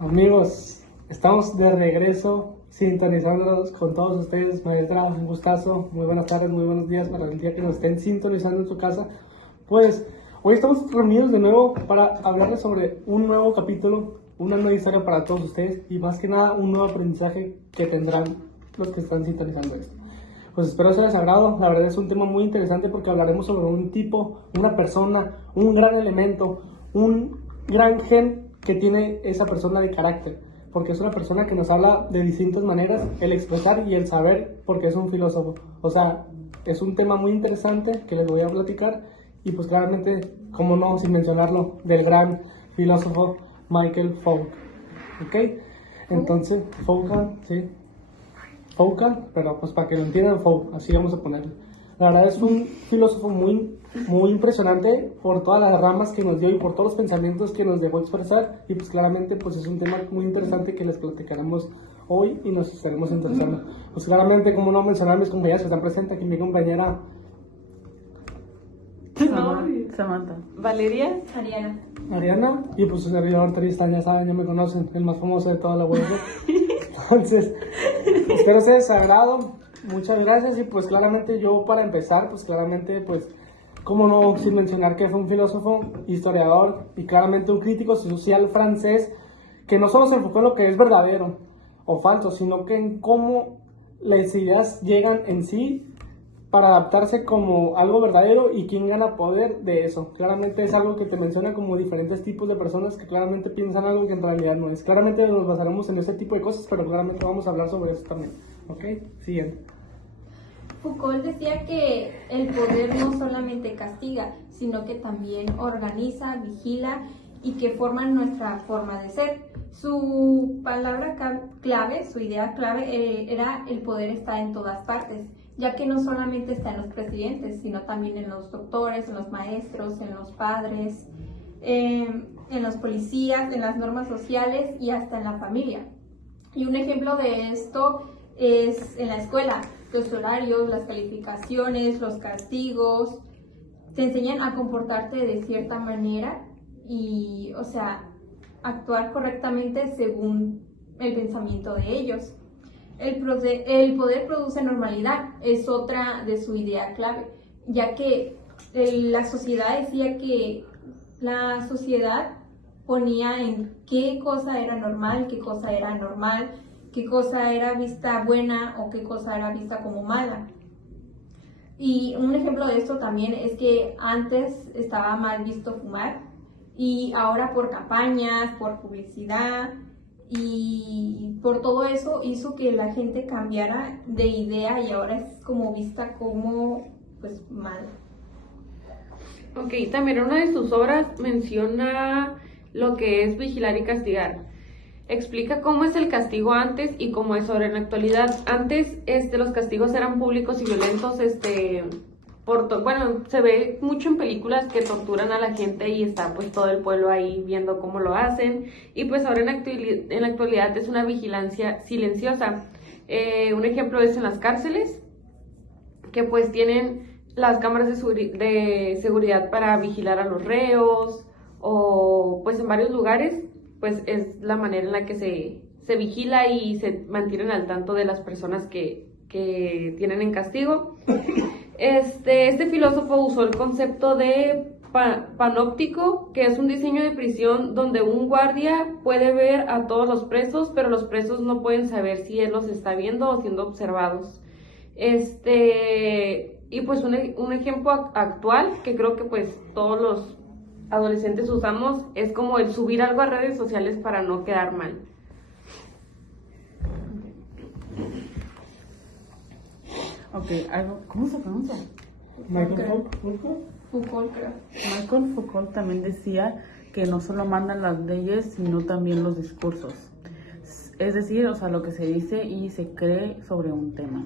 Amigos, estamos de regreso sintonizándonos con todos ustedes. Maestra, un gustazo. Muy buenas tardes, muy buenos días para el día que nos estén sintonizando en su casa. Pues hoy estamos reunidos de nuevo para hablarles sobre un nuevo capítulo, una nueva historia para todos ustedes y más que nada un nuevo aprendizaje que tendrán los que están sintonizando esto. Pues espero sea de su agrado. La verdad es un tema muy interesante porque hablaremos sobre un tipo, una persona, un gran elemento, un gran gen que tiene esa persona de carácter, porque es una persona que nos habla de distintas maneras, el expresar y el saber, porque es un filósofo. O sea, es un tema muy interesante que les voy a platicar y pues claramente, como no, sin mencionarlo, del gran filósofo Michael Foucault. ¿Ok? Entonces, Foucault, sí. Foucault, pero pues para que lo entiendan, Foucault, así vamos a ponerlo. La verdad es un filósofo muy impresionante por todas las ramas que nos dio y por todos los pensamientos que nos dejó expresar, y pues claramente pues es un tema muy interesante que les platicaremos hoy y nos estaremos interesando. Pues claramente, como no mencionar a mis compañeras que están presentes, aquí mi compañera Samantha. Valeria. Ariana y pues su servidor Tristan, ya saben, ya me conocen, el más famoso de toda la web. Entonces, espero sea de su agrado. Muchas gracias. Y pues claramente yo, para empezar, pues claramente pues cómo no, sin mencionar que fue un filósofo, historiador y claramente un crítico social francés que no solo se enfocó en lo que es verdadero o falso, sino que en cómo las ideas llegan en sí para adaptarse como algo verdadero y quién gana poder de eso. Claramente es algo que te menciona como diferentes tipos de personas que claramente piensan algo que en realidad no es. Claramente nos basaremos en ese tipo de cosas, pero claramente vamos a hablar sobre eso también. ¿Ok? Siguiente. Foucault decía que el poder no solamente castiga, sino que también organiza, vigila y que forma nuestra forma de ser. Su palabra clave, su idea clave era el poder está en todas partes, ya que no solamente está en los presidentes, sino también en los doctores, en los maestros, en los padres, en los policías, en las normas sociales y hasta en la familia. Y un ejemplo de esto es en la escuela. Los horarios, las calificaciones, los castigos, te enseñan a comportarte de cierta manera y, o sea, actuar correctamente según el pensamiento de ellos. El poder produce normalidad, es otra de su idea clave, ya que la sociedad decía que la sociedad ponía en qué cosa era normal, qué cosa era anormal, qué cosa era vista buena o qué cosa era vista como mala. Y un ejemplo de esto también es que antes estaba mal visto fumar y ahora por campañas, por publicidad y por todo eso hizo que la gente cambiara de idea y ahora es como vista como pues mal. Ok, también una de sus obras menciona lo que es vigilar y castigar. Explica cómo es el castigo antes y cómo es ahora en la actualidad. Antes los castigos eran públicos y violentos, bueno, se ve mucho en películas que torturan a la gente y está pues todo el pueblo ahí viendo cómo lo hacen. Y pues ahora en la actualidad es una vigilancia silenciosa. Un ejemplo es en las cárceles, que pues tienen las cámaras de seguridad para vigilar a los reos, o pues en varios lugares pues es la manera en la que se vigila y se mantienen al tanto de las personas que tienen en castigo. Este filósofo usó el concepto de panóptico, que es un diseño de prisión donde un guardia puede ver a todos los presos, pero los presos no pueden saber si él los está viendo o siendo observados. Y pues un ejemplo actual que creo que pues todos los adolescentes usamos es como el subir algo a redes sociales para no quedar mal. Ok, ¿cómo se pronuncia? Michael Foucault, creo. Michael Foucault también decía que no solo mandan las leyes, sino también los discursos. Es decir, o sea, lo que se dice y se cree sobre un tema.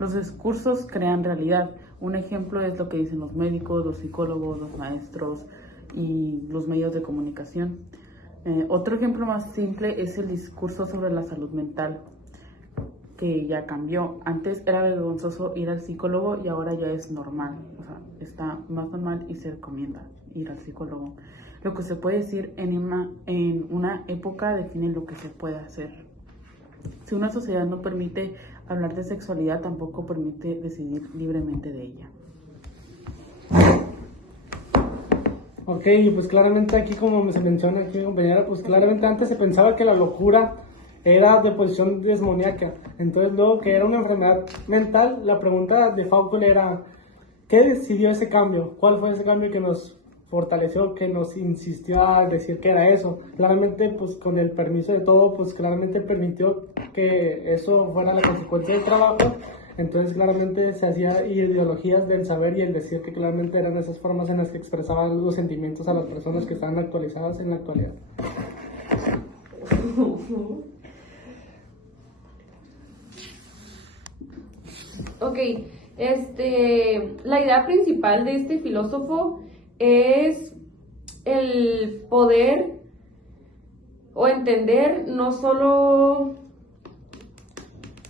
Los discursos crean realidad. Un ejemplo es lo que dicen los médicos, los psicólogos, los maestros y los medios de comunicación. Otro ejemplo más simple es el discurso sobre la salud mental, que ya cambió. Antes era vergonzoso ir al psicólogo y ahora ya es normal. O sea, está más normal y se recomienda ir al psicólogo. Lo que se puede decir en una época define lo que se puede hacer. Si una sociedad no permite hablar de sexualidad, tampoco permite decidir libremente de ella. Ok, y pues claramente aquí, como se menciona aquí, compañera, pues claramente antes se pensaba que la locura era de posición demoníaca. Entonces, luego que era una enfermedad mental, la pregunta de Foucault era: ¿qué decidió ese cambio? ¿Cuál fue ese cambio que nos fortaleció, que nos insistió a decir que era eso? Claramente, pues con el permiso de todo, pues claramente permitió que eso fuera la consecuencia del trabajo. Entonces claramente se hacía ideologías del saber y el decir que claramente eran esas formas en las que expresaban los sentimientos a las personas que estaban actualizadas en la actualidad. Ok, la idea principal de este filósofo es el poder o entender no solo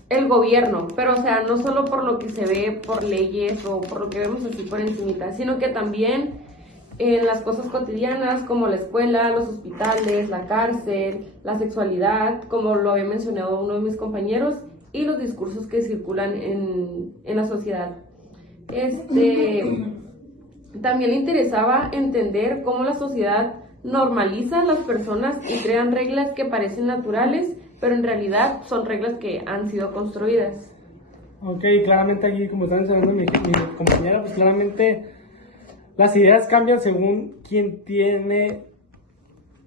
el gobierno, pero o sea, no solo por lo que se ve por leyes o por lo que vemos así por encimita, sino que también en las cosas cotidianas como la escuela, los hospitales, la cárcel, la sexualidad, como lo había mencionado uno de mis compañeros, y los discursos que circulan en la sociedad. También le interesaba entender cómo la sociedad normaliza a las personas y crean reglas que parecen naturales, pero en realidad son reglas que han sido construidas. Ok, claramente aquí, como está mencionando mi compañera, pues claramente las ideas cambian según quien tiene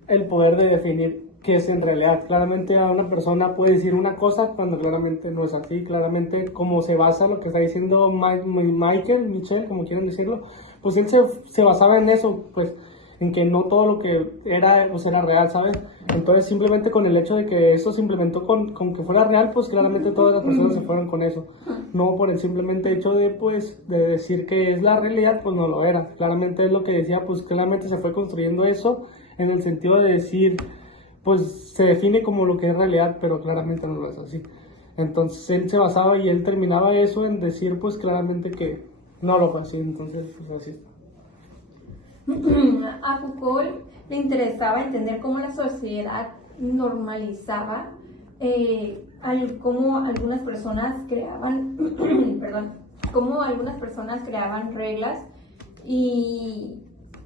el poder de definir qué es en realidad. Claramente a una persona puede decir una cosa cuando claramente no es así. Claramente, como se basa lo que está diciendo Michel, como quieren decirlo, pues él se basaba en eso, pues en que no todo lo que era, pues era real, ¿sabes? Entonces simplemente con el hecho de que eso se implementó con que fuera real, pues claramente todas las personas se fueron con eso. No por el simplemente hecho de, pues, de decir que es la realidad, pues no lo era. Claramente es lo que decía, pues claramente se fue construyendo eso en el sentido de decir, pues se define como lo que es realidad, pero claramente no lo es así. Entonces él se basaba y él terminaba eso en decir, pues claramente que no lo fue así, entonces pues así. A Foucault le interesaba entender cómo la sociedad normalizaba cómo algunas personas creaban, cómo algunas personas creaban reglas y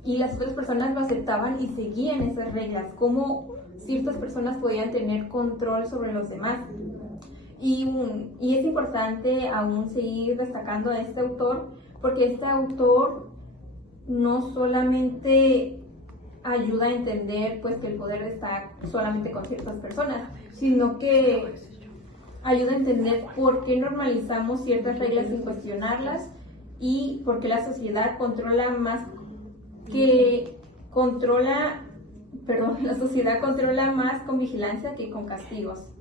las otras personas lo aceptaban y seguían esas reglas, cómo ciertas personas podían tener control sobre los demás. Y es importante aún seguir destacando a este autor, porque este autor no solamente ayuda a entender pues que el poder está solamente con ciertas personas, sino que ayuda a entender por qué normalizamos ciertas reglas sin cuestionarlas y por qué la sociedad la sociedad controla más con vigilancia que con castigos.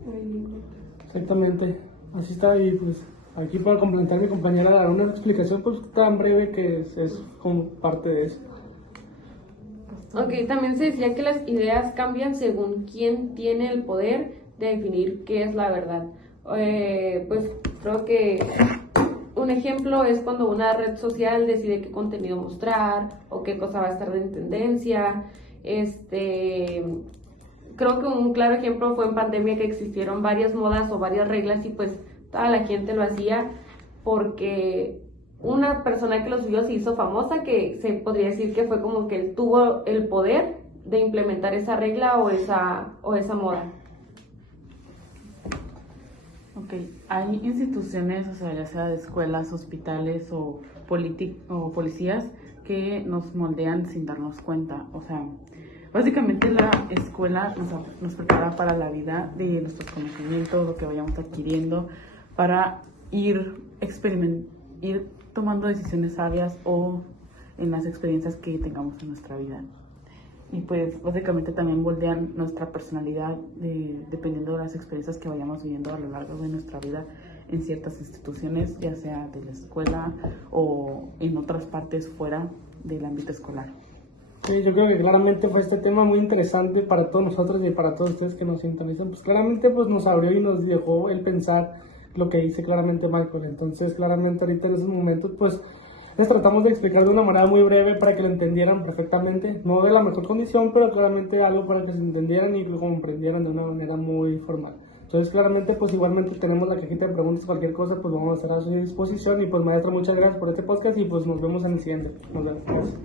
Exactamente, así está. Y pues aquí para complementar, mi compañera dar una explicación pues tan breve que es como parte de eso. Ok, también se decía que las ideas cambian según quién tiene el poder de definir qué es la verdad. Pues creo que un ejemplo es cuando una red social decide qué contenido mostrar o qué cosa va a estar en tendencia. Creo que un claro ejemplo fue en pandemia, que existieron varias modas o varias reglas y pues toda la gente lo hacía porque una persona que lo subió se hizo famosa, que se podría decir que fue como que él tuvo el poder de implementar esa regla o esa moda. Ok, hay instituciones, o sea, ya sea de escuelas, hospitales o policías que nos moldean sin darnos cuenta. O sea, básicamente la escuela nos prepara para la vida de nuestros conocimientos, lo que vayamos adquiriendo, para ir tomando decisiones sabias o en las experiencias que tengamos en nuestra vida. Y pues básicamente también moldean nuestra personalidad dependiendo de las experiencias que vayamos viviendo a lo largo de nuestra vida en ciertas instituciones, ya sea de la escuela o en otras partes fuera del ámbito escolar. Sí, yo creo que claramente fue este tema muy interesante para todos nosotros y para todos ustedes que nos sintonizan. Pues claramente pues nos abrió y nos dejó el pensar lo que dice claramente Michael. Entonces claramente ahorita en esos momentos pues Les tratamos de explicar de una manera muy breve para que lo entendieran perfectamente, no de la mejor condición, pero claramente algo para que se entendieran y lo comprendieran de una manera muy formal. Entonces, claramente, pues igualmente tenemos la cajita de preguntas, cualquier cosa, pues vamos a estar a su disposición. Y pues maestra, muchas gracias por este podcast y pues nos vemos en el siguiente. Nos vemos. Gracias.